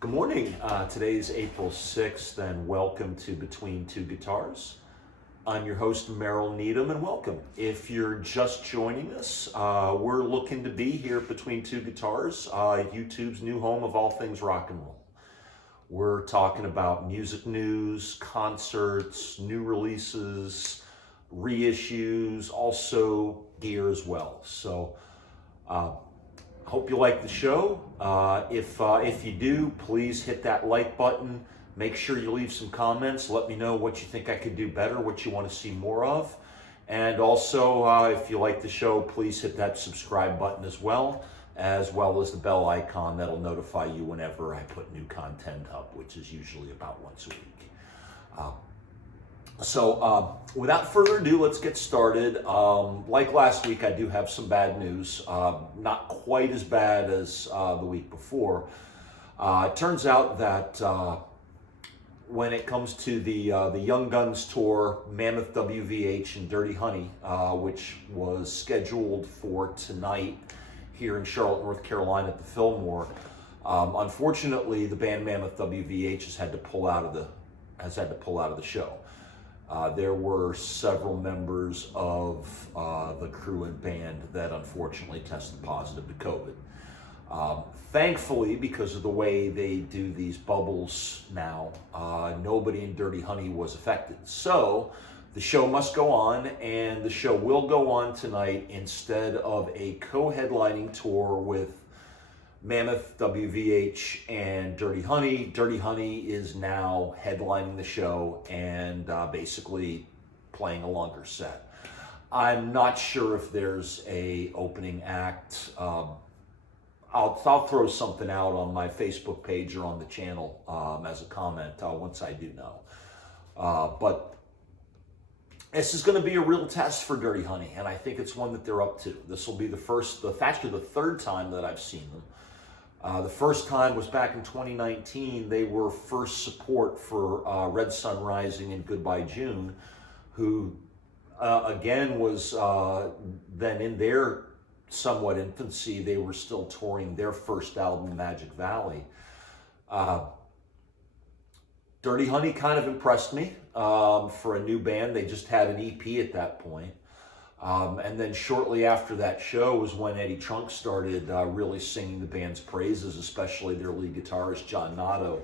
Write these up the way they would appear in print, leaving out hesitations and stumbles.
Good morning. Today's April 6th, and welcome to Between Two Guitars. I'm your host, Merrill Needham, and welcome. If you're just joining us, we're looking to be here Between Two Guitars, YouTube's new home of all things rock and roll. We're talking about music news, concerts, new releases, reissues, also gear as well. So, hope you like the show. If you do, please hit that like button. Make sure you leave some comments. Let me know what you think I could do better, what you want to see more of. And also, if you like the show, please hit that subscribe button as well as the bell icon. That'll notify you whenever I put new content up, which is usually about once a week. Without further ado, let's get started. Like last week, I do have some bad news. Not quite as bad as the week before. It turns out that when it comes to the Young Guns tour, Mammoth, WVH, and Dirty Honey, which was scheduled for tonight here in Charlotte, North Carolina at the Fillmore, unfortunately, the band Mammoth WVH has had to pull out of the show. There were several members of the crew and band that unfortunately tested positive to COVID. Thankfully, because of the way they do these bubbles now, nobody in Dirty Honey was affected. So the show must go on, and the show will go on tonight instead of a co-headlining tour with Mammoth, WVH, and Dirty Honey. Dirty Honey is now headlining the show and basically playing a longer set. I'm not sure if there's a opening act. I'll throw something out on my Facebook page or on the channel as a comment once I do know. But this is going to be a real test for Dirty Honey, and I think it's one that they're up to. This will be the third time that I've seen them. The first time was back in 2019. They were first support for Red Sun Rising and Goodbye June, who again was then in their somewhat infancy. They were still touring their first album, Magic Valley. Dirty Honey kind of impressed me for a new band. They just had an EP at that point. And then shortly after that show was when Eddie Trunk started really singing the band's praises, especially their lead guitarist, John Nato.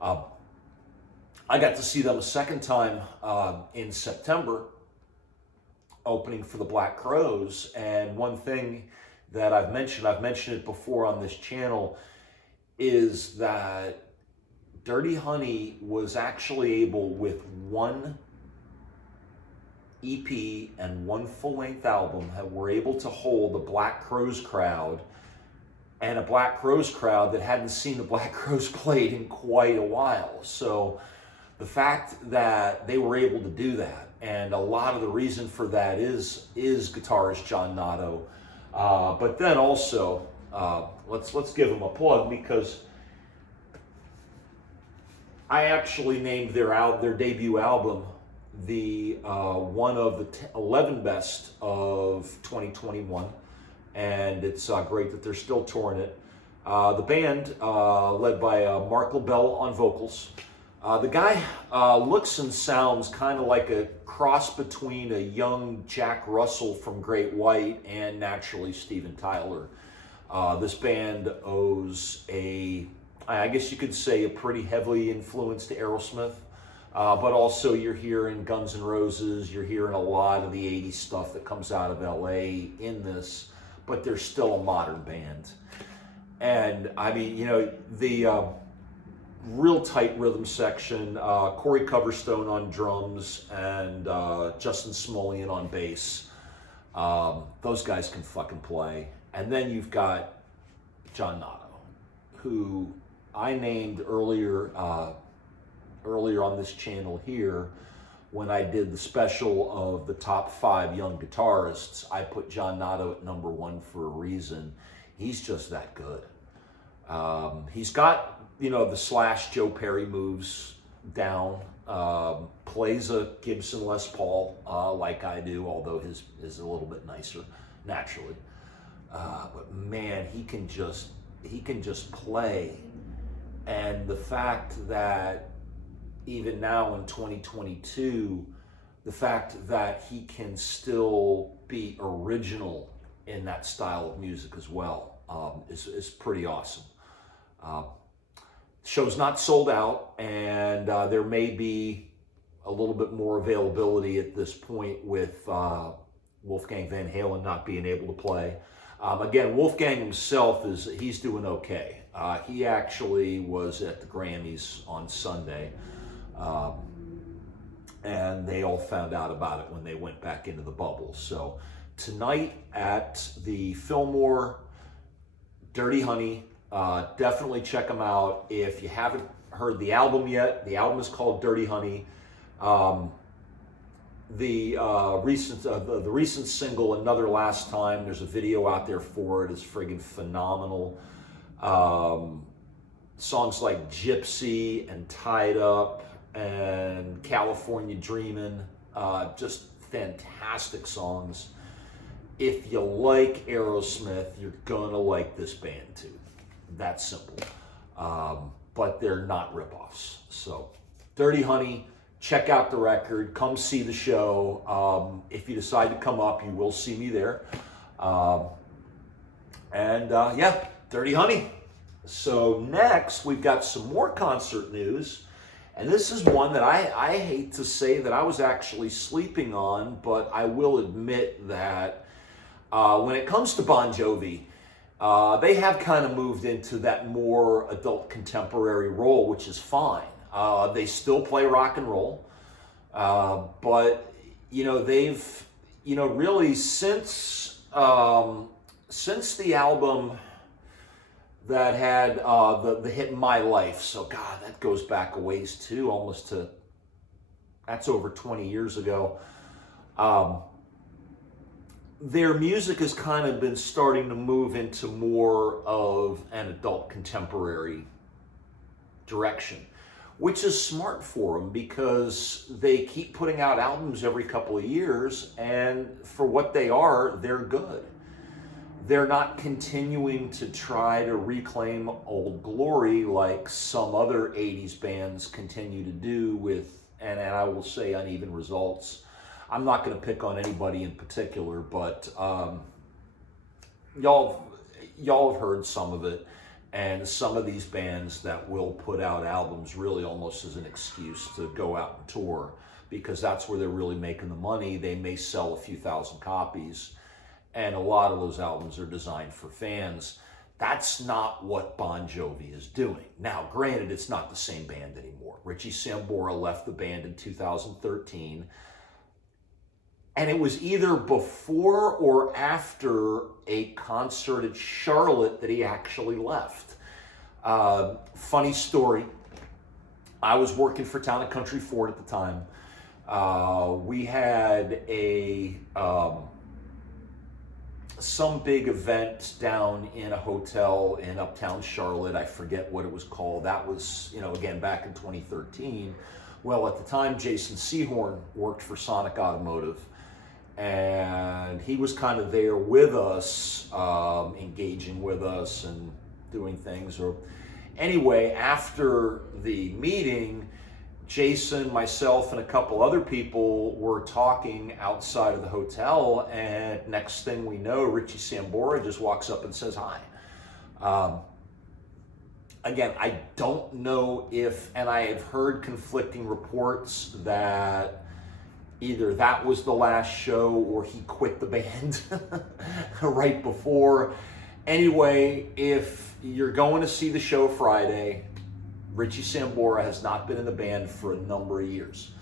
I got to see them a second time in September, opening for the Black Crowes. And one thing that I've mentioned it before on this channel, is that Dirty Honey was actually able, with one EP and one full-length album, were able to hold the Black Crowes crowd, and a Black Crowes crowd that hadn't seen the Black Crowes played in quite a while. So the fact that they were able to do that, and a lot of the reason for that is guitarist John Nato, but then also let's give them a plug, because I actually named their debut album the one of the 11 best of 2021, and it's great that they're still touring it. The band, led by Mark LaBelle on vocals. The guy looks and sounds kind of like a cross between a young Jack Russell from Great White and naturally Steven Tyler. This band owes I guess you could say, a pretty heavily influenced Aerosmith. But also you're hearing Guns N' Roses, you're hearing a lot of the 80s stuff that comes out of LA in this, but they're still a modern band. And I mean, the real tight rhythm section, Corey Coverstone on drums and Justin Smolian on bass. Those guys can fucking play. And then you've got John Nato, who I named earlier on this channel here, when I did the special of the top 5 young guitarists. I put John Nato at number 1 for a reason. He's just that good. He's got, the Slash Joe Perry moves down, plays a Gibson Les Paul like I do, although his is a little bit nicer, naturally. But man, he can just play And the fact that even now in 2022, the fact that he can still be original in that style of music as well is pretty awesome. Show's not sold out, and there may be a little bit more availability at this point with Wolfgang Van Halen not being able to play. Again, Wolfgang himself he's doing okay. He actually was at the Grammys on Sunday, and they all found out about it when they went back into the bubble. So tonight at the Fillmore, Dirty Honey, definitely check them out. If you haven't heard the album yet, the album is called Dirty Honey. The recent single, Another Last Time, there's a video out there for it. It's friggin' phenomenal. Songs like Gypsy and Tied Up and California Dreamin', just fantastic songs. If you like Aerosmith, you're gonna like this band too. That's simple. But they're not ripoffs. So, Dirty Honey, check out the record, come see the show. If you decide to come up, you will see me there. Yeah, Dirty Honey. So next, we've got some more concert news. And this is one that I hate to say that I was actually sleeping on, but I will admit that when it comes to Bon Jovi, they have kind of moved into that more adult contemporary role, which is fine. They still play rock and roll, but they've really since the album that had the hit My Life. So God, that goes back a ways too, that's over 20 years ago. Their music has kind of been starting to move into more of an adult contemporary direction, which is smart for them because they keep putting out albums every couple of years, and for what they are, they're good. They're not continuing to try to reclaim old glory like some other 80s bands continue to do with, and I will say, uneven results. I'm not going to pick on anybody in particular, but y'all have heard some of it, and some of these bands that will put out albums really almost as an excuse to go out and tour, because that's where they're really making the money. They may sell a few thousand copies, and a lot of those albums are designed for fans. That's not what Bon Jovi is doing. Now, granted, it's not the same band anymore. Richie Sambora left the band in 2013, and it was either before or after a concert at Charlotte that he actually left. Funny story. I was working for Town and Country Ford at the time. We had some big event down in a hotel in uptown Charlotte. I forget what it was called. That was, again, back in 2013. Well, at the time, Jason Sehorn worked for Sonic Automotive, and he was kind of there with us, engaging with us and doing things. Anyway, after the meeting, Jason, myself, and a couple other people were talking outside of the hotel, and next thing we know, Richie Sambora just walks up and says hi. Again, I don't know if, and I have heard conflicting reports that either that was the last show or he quit the band right before. Anyway, if you're going to see the show Friday, Richie Sambora has not been in the band for a number of years.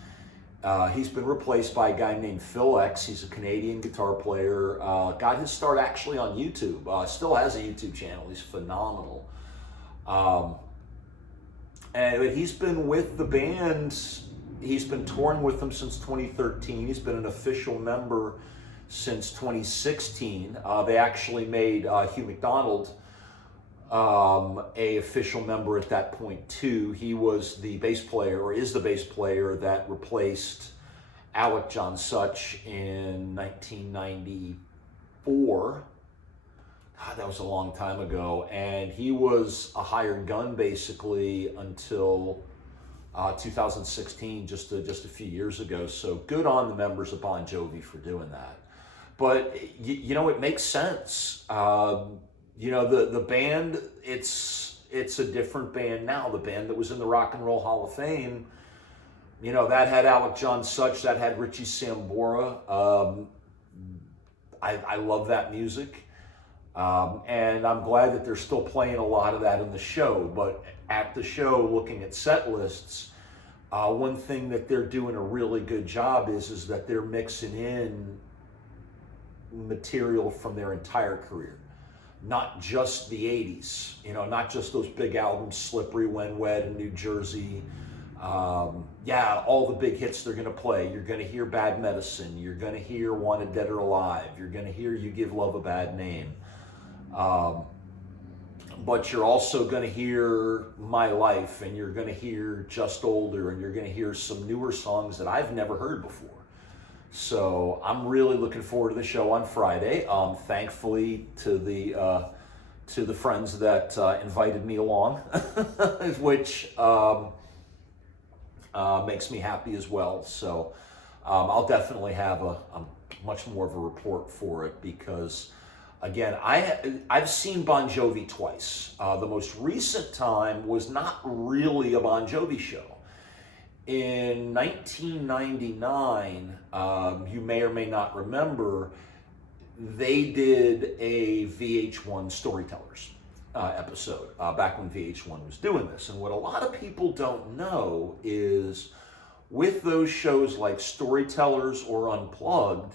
He's been replaced by a guy named Phil X. He's a Canadian guitar player. Got his start actually on YouTube. Still has a YouTube channel. He's phenomenal. And he's been with the band. He's been touring with them since 2013. He's been an official member since 2016. They actually made Hugh McDonald a official member at that point too. He was the bass player, or is the bass player, that replaced Alec John Such in 1994. God, that was a long time ago, and he was a hired gun basically until 2016, just a few years ago. So good on the members of Bon Jovi for doing that. But it makes sense. The band, it's a different band now. The band that was in the Rock and Roll Hall of Fame, that had Alec John Such, that had Richie Sambora. I love that music. And I'm glad that they're still playing a lot of that in the show. But at the show, looking at set lists, one thing that they're doing a really good job is that they're mixing in material from their entire career. Not just the 80s, not just those big albums, Slippery When Wet in New Jersey. All the big hits they're going to play. You're going to hear Bad Medicine. You're going to hear Wanted Dead or Alive. You're going to hear You Give Love a Bad Name. But you're also going to hear My Life, and you're going to hear Just Older, and you're going to hear some newer songs that I've never heard before. So I'm really looking forward to the show on Friday. Thankfully to the friends that invited me along, which makes me happy as well. So I'll definitely have a much more of a report for it because, again, I've seen Bon Jovi twice. The most recent time was not really a Bon Jovi show. In 1999, you may or may not remember, they did a VH1 Storytellers episode back when VH1 was doing this. And what a lot of people don't know is with those shows like Storytellers or Unplugged,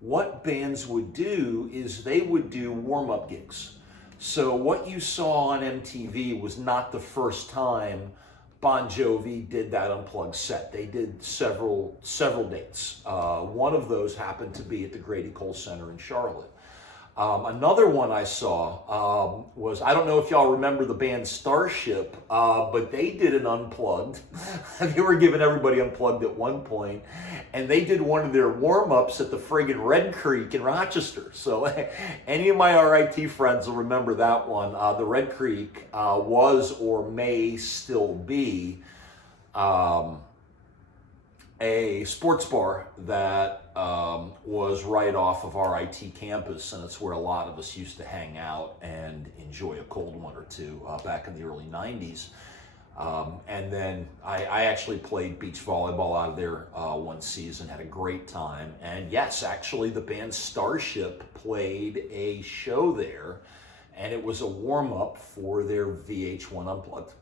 what bands would do is they would do warm-up gigs. So what you saw on MTV was not the first time Bon Jovi did that Unplugged set. They did several dates. One of those happened to be at the Grady Cole Center in Charlotte. Another one I saw was, I don't know if y'all remember the band Starship, but they did an Unplugged. They were giving everybody Unplugged at one point, and they did one of their warm-ups at the friggin' Red Creek in Rochester. So any of my RIT friends will remember that one. The Red Creek was or may still be a sports bar that was right off of RIT campus, and it's where a lot of us used to hang out and enjoy a cold one or two back in the early 90s. And then I actually played beach volleyball out of there one season, had a great time. And yes, actually the band Starship played a show there, and it was a warm-up for their VH1 Unplugged.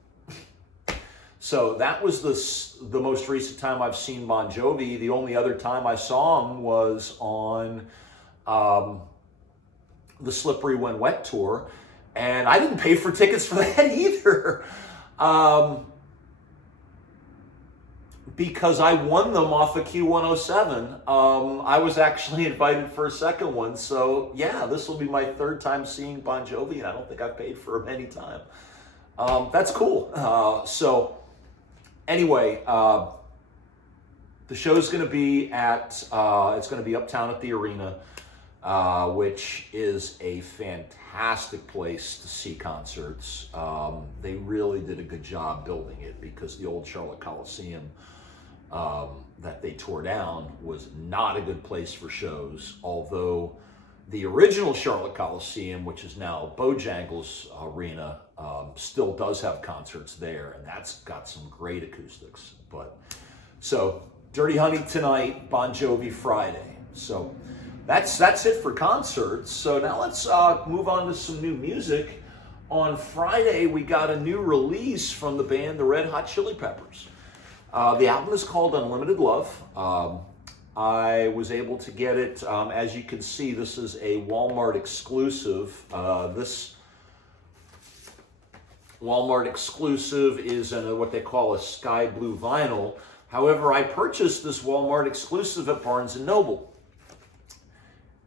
So that was the most recent time I've seen Bon Jovi. The only other time I saw him was on the Slippery When Wet tour, and I didn't pay for tickets for that either, because I won them off of Q107. I was actually invited for a second one, so yeah, this will be my third time seeing Bon Jovi, and I don't think I've paid for him any time. That's cool. Anyway, the show's going to be it's going to be uptown at the Arena, which is a fantastic place to see concerts. They really did a good job building it because the old Charlotte Coliseum that they tore down was not a good place for shows, although the original Charlotte Coliseum, which is now Bojangles Arena, still does have concerts there, and that's got some great acoustics. So Dirty Honey tonight, Bon Jovi Friday. So that's it for concerts. So now let's move on to some new music. On Friday, we got a new release from the band The Red Hot Chili Peppers. The album is called Unlimited Love. I was able to get it, as you can see, this is a Walmart exclusive. This Walmart exclusive is in what they call a sky blue vinyl. However, I purchased this Walmart exclusive at Barnes & Noble.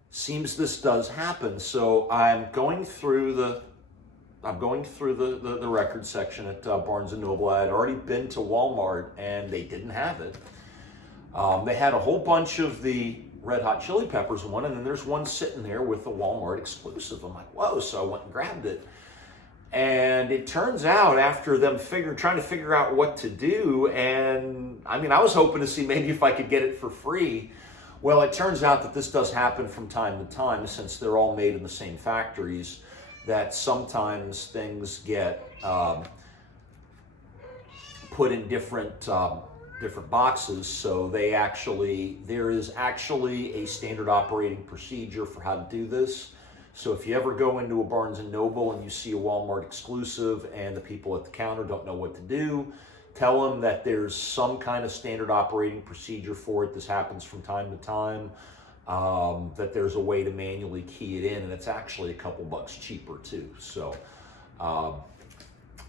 Seems this does happen, so I'm going through the record section at Barnes & Noble. I had already been to Walmart, and they didn't have it. They had a whole bunch of the Red Hot Chili Peppers one, and then there's one sitting there with the Walmart exclusive. I'm like, whoa, so I went and grabbed it. And it turns out after them trying to figure out what to do, and I mean, I was hoping to see maybe if I could get it for free. Well, it turns out that this does happen from time to time, since they're all made in the same factories, that sometimes things get put in different boxes. So there is actually a standard operating procedure for how to do this. So if you ever go into a Barnes & Noble and you see a Walmart exclusive and the people at the counter don't know what to do, tell them that there's some kind of standard operating procedure for it. This happens from time to time, that there's a way to manually key it in, and it's actually a couple bucks cheaper too. So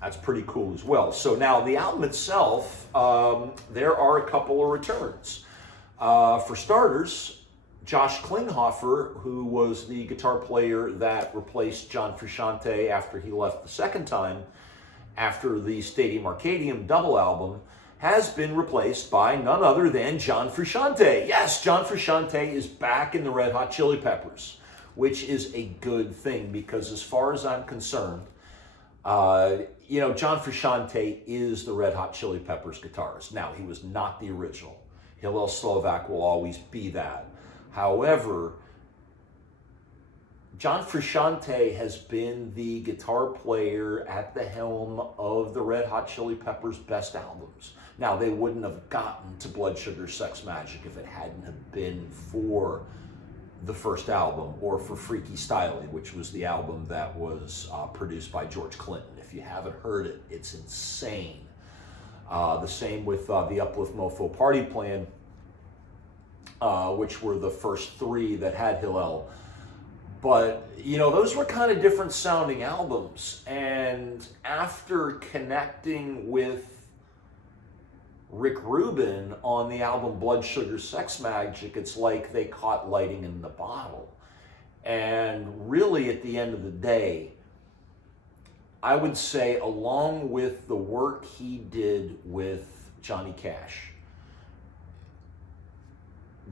that's pretty cool as well. So now the album itself, there are a couple of returns. For starters, Josh Klinghoffer, who was the guitar player that replaced John Frusciante after he left the second time, after the Stadium Arcadium double album, has been replaced by none other than John Frusciante. Yes, John Frusciante is back in the Red Hot Chili Peppers, which is a good thing, because as far as I'm concerned, John Frusciante is the Red Hot Chili Peppers guitarist. Now, he was not the original. Hillel Slovak will always be that. However, John Frusciante has been the guitar player at the helm of the Red Hot Chili Peppers' best albums. Now, they wouldn't have gotten to Blood Sugar Sex Magik if it hadn't have been for the first album, or for Freaky Styley, which was the album that was produced by George Clinton. If you haven't heard it, it's insane. The same with the Uplift Mofo Party Plan, which were the first three that had Hillel. But, those were kind of different sounding albums. And after connecting with Rick Rubin on the album Blood Sugar Sex Magik, it's like they caught lightning in the bottle. And really, at the end of the day, I would say, along with the work he did with Johnny Cash,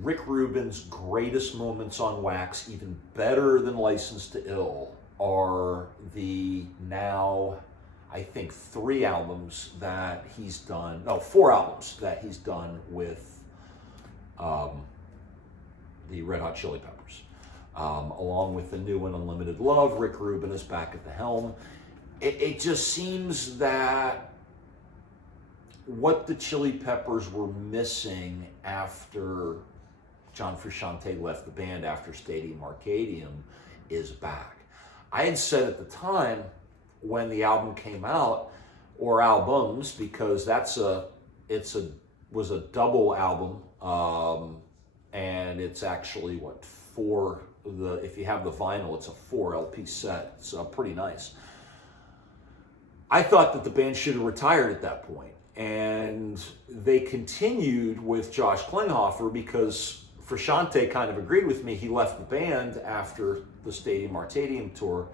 Rick Rubin's greatest moments on wax, even better than License to Ill, are the now, I think, 4 albums that he's done with the Red Hot Chili Peppers. Along with the new one, Unlimited Love, Rick Rubin is back at the helm. It just seems that what the Chili Peppers were missing after John Frusciante left the band after Stadium Arcadium is back. I had said at the time when the album came out, or albums, because was a double album, and it's actually if you have the vinyl, it's a 4 LP set. It's pretty nice. I thought that the band should have retired at that point, and they continued with Josh Klinghoffer because Frusciante kind of agreed with me. He left the band after the Stadium Arcadium tour.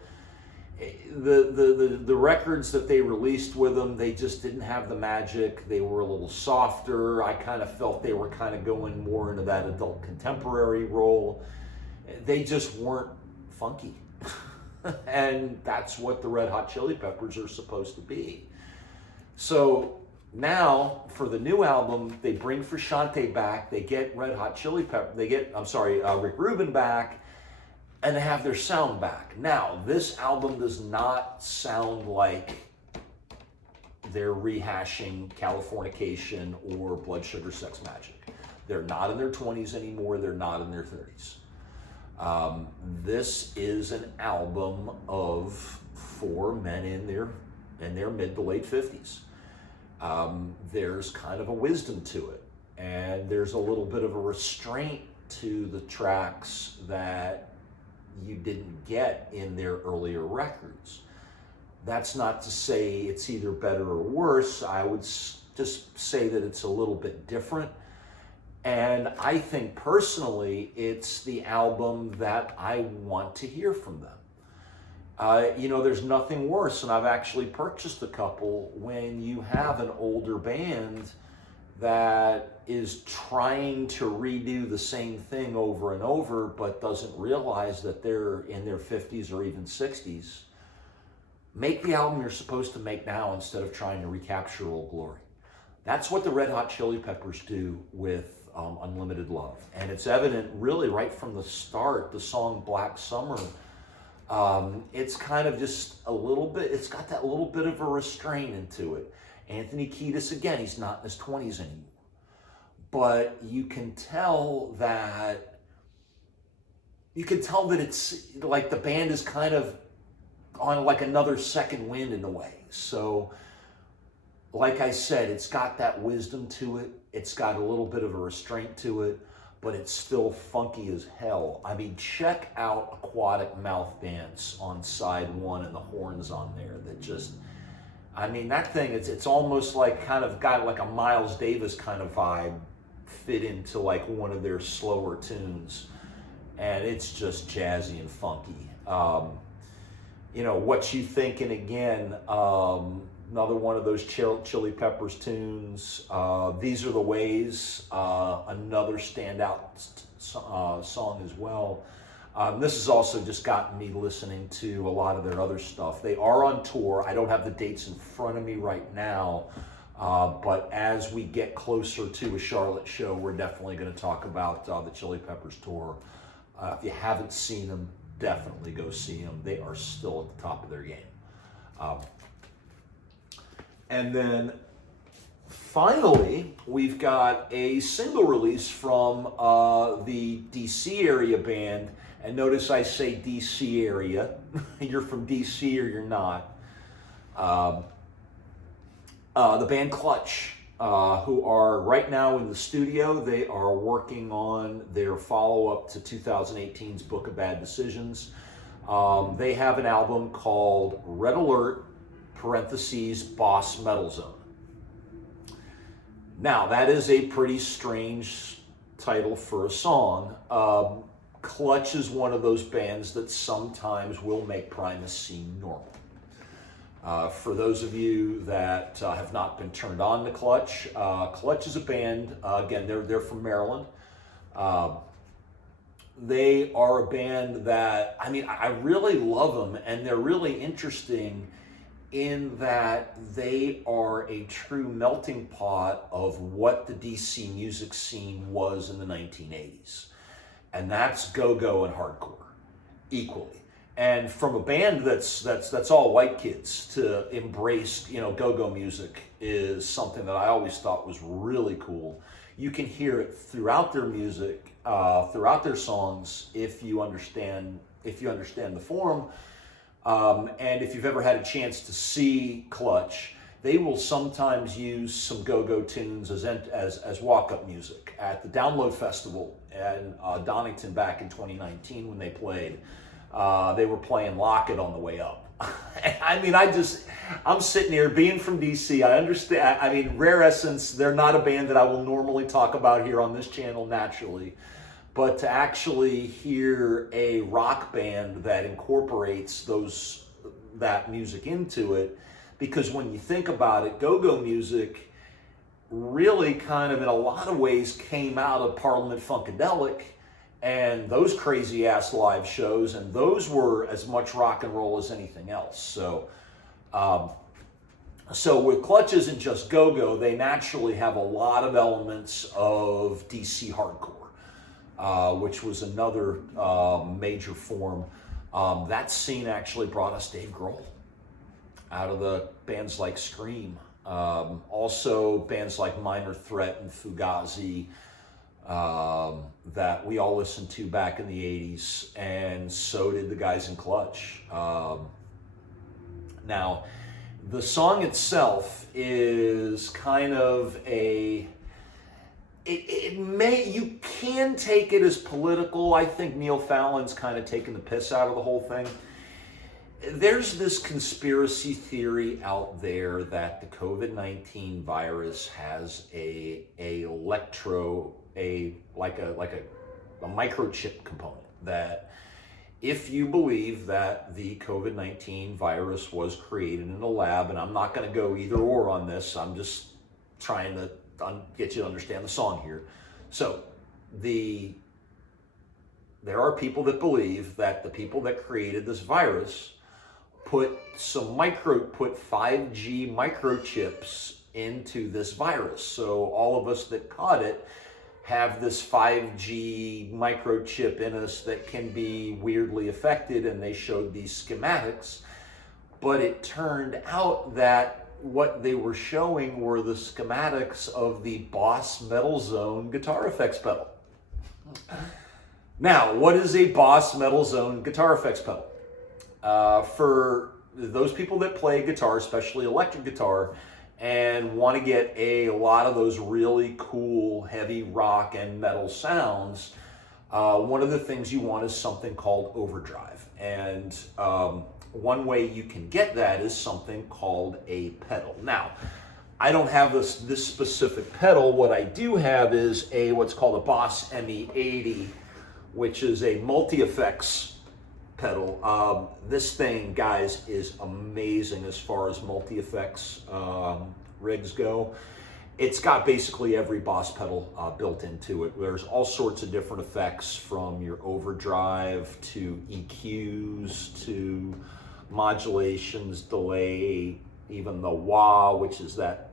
The records that they released with him, they just didn't have the magic. They were a little softer. I kind of felt they were kind of going more into that adult contemporary role. They just weren't funky. And that's what the Red Hot Chili Peppers are supposed to be. So now, for the new album, they bring Frusciante back. They get Rick Rubin back, and they have their sound back. Now, this album does not sound like they're rehashing Californication or Blood Sugar Sex Magik. They're not in their 20s anymore. They're not in their 30s. This is an album of 4 men in their mid to late 50s. There's kind of a wisdom to it, and there's a little bit of a restraint to the tracks that you didn't get in their earlier records. That's not to say it's either better or worse. I would just say that it's a little bit different. And I think personally, it's the album that I want to hear from them. There's nothing worse, and I've actually purchased a couple, when you have an older band that is trying to redo the same thing over and over, but doesn't realize that they're in their 50s or even 60s, make the album you're supposed to make now instead of trying to recapture old glory. That's what the Red Hot Chili Peppers do with Unlimited Love. And it's evident really right from the start, the song Black Summer, it's kind of just a little bit, it's got that little bit of a restraint into it. Anthony Kiedis, again, he's not in his 20s anymore. But you can tell that it's like the band is kind of on like another second wind in a way. So, like I said, it's got that wisdom to it. It's got a little bit of a restraint to it, but it's still funky as hell. I mean, check out Aquatic Mouth Dance on side 1 and the horns on there that just, I mean, that thing, it's almost like kind of got like a Miles Davis kind of vibe fit into like one of their slower tunes. And it's just jazzy and funky. You know, What You Thinking Again, another one of those Chili Peppers tunes. These Are the Ways, another standout song as well. This has also just gotten me listening to a lot of their other stuff. They are on tour. I don't have the dates in front of me right now, but as we get closer to a Charlotte show, we're definitely going to talk about the Chili Peppers tour. If you haven't seen them, definitely go see them. They are still at the top of their game. And then finally, we've got a single release from the DC area band. And notice I say DC area. You're from DC or you're not. The band Clutch, who are right now in the studio. They are working on their follow-up to 2018's Book of Bad Decisions. They have an album called Red Alert, parentheses, Boss Metal Zone. Now, that is a pretty strange title for a song. Clutch is one of those bands that sometimes will make Primus seem normal. For those of you that have not been turned on to Clutch, Clutch is a band, again, they're from Maryland. They are a band that, I mean, I really love them, and they're really interesting in that they are a true melting pot of what the DC music scene was in the 1980s. And that's go-go and hardcore equally. And from a band that's all white kids to embrace, you know, go-go music is something that I always thought was really cool. You can hear it throughout their music, throughout their songs, if you understand the form. And if you've ever had a chance to see Clutch, they will sometimes use some go-go tunes as walk-up music. At the Download Festival in Donington back in 2019 when they played, they were playing Lock It on the way up. I mean, I'm sitting here, being from DC, I understand, I mean, Rare Essence, they're not a band that I will normally talk about here on this channel naturally, but to actually hear a rock band that incorporates that music into it, because when you think about it, go-go music really kind of in a lot of ways came out of Parliament Funkadelic and those crazy ass live shows, and those were as much rock and roll as anything else. So with Clutch isn't just go-go, they naturally have a lot of elements of DC hardcore, which was another major form. That scene actually brought us Dave Grohl out of the bands like Scream. Also bands like Minor Threat and Fugazi, that we all listened to back in the 80s, and so did the guys in Clutch. Now, the song itself is kind of you can take it as political. I think Neil Fallon's kind of taking the piss out of the whole thing. There's this conspiracy theory out there that the COVID-19 virus has a microchip component, that if you believe that the COVID-19 virus was created in a lab, and I'm not going to go either or on this, I'm just trying to get you to understand the song here. So there are people that believe that the people that created this virus put 5G microchips into this virus. So all of us that caught it have this 5G microchip in us that can be weirdly affected, and they showed these schematics. But it turned out that what they were showing were the schematics of the Boss Metal Zone guitar effects pedal. Now, what is a Boss Metal Zone guitar effects pedal? For those people that play guitar, especially electric guitar, and want to get a lot of those really cool heavy rock and metal sounds, one of the things you want is something called overdrive. And one way you can get that is something called a pedal. Now, I don't have this specific pedal. What I do have is what's called a Boss ME80, which is a multi-effects pedal. This thing, guys, is amazing as far as multi-effects rigs go. It's got basically every Boss pedal built into it. There's all sorts of different effects, from your overdrive to EQs to modulations, delay, even the wah, which is that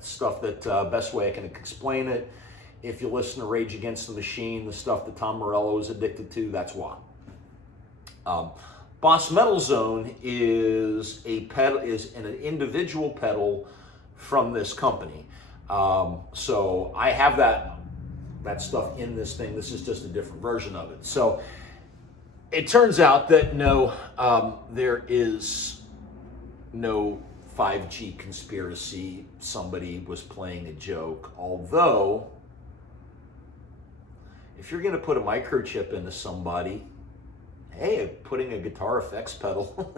stuff that best way I can explain it. If you listen to Rage Against the Machine, the stuff that Tom Morello is addicted to, that's why. Boss Metal Zone is an individual pedal from this company. So I have that stuff in this thing. This is just a different version of it. So it turns out that no, there is no 5G conspiracy. Somebody was playing a joke, although if you're going to put a microchip into somebody, hey, putting a guitar effects pedal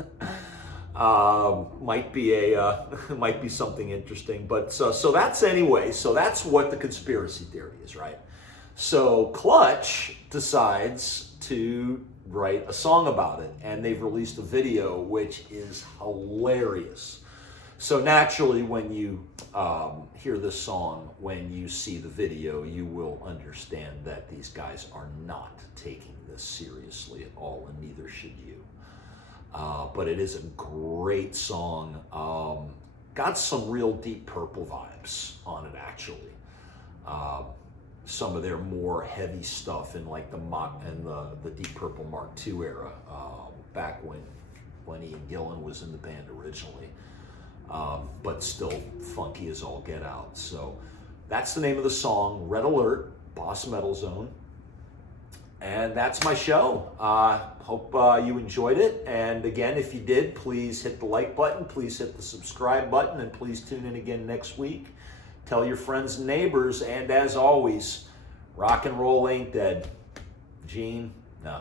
might be something interesting. But so that's anyway. So that's what the conspiracy theory is, right? So Clutch decides to write a song about it, and they've released a video which is hilarious. So naturally, when you hear this song, when you see the video, you will understand that these guys are not taking this seriously at all, and neither should you. But it is a great song. Got some real Deep Purple vibes on it, actually. Some of their more heavy stuff in like the Deep Purple Mark II era, back when Ian Gillan was in the band originally. But still funky as all get out. So that's the name of the song, Red Alert, Boss Metal Zone. And that's my show. Hope you enjoyed it. And again, if you did, please hit the like button, please hit the subscribe button, and please tune in again next week. Tell your friends and neighbors, and as always, rock and roll ain't dead. Gene, no.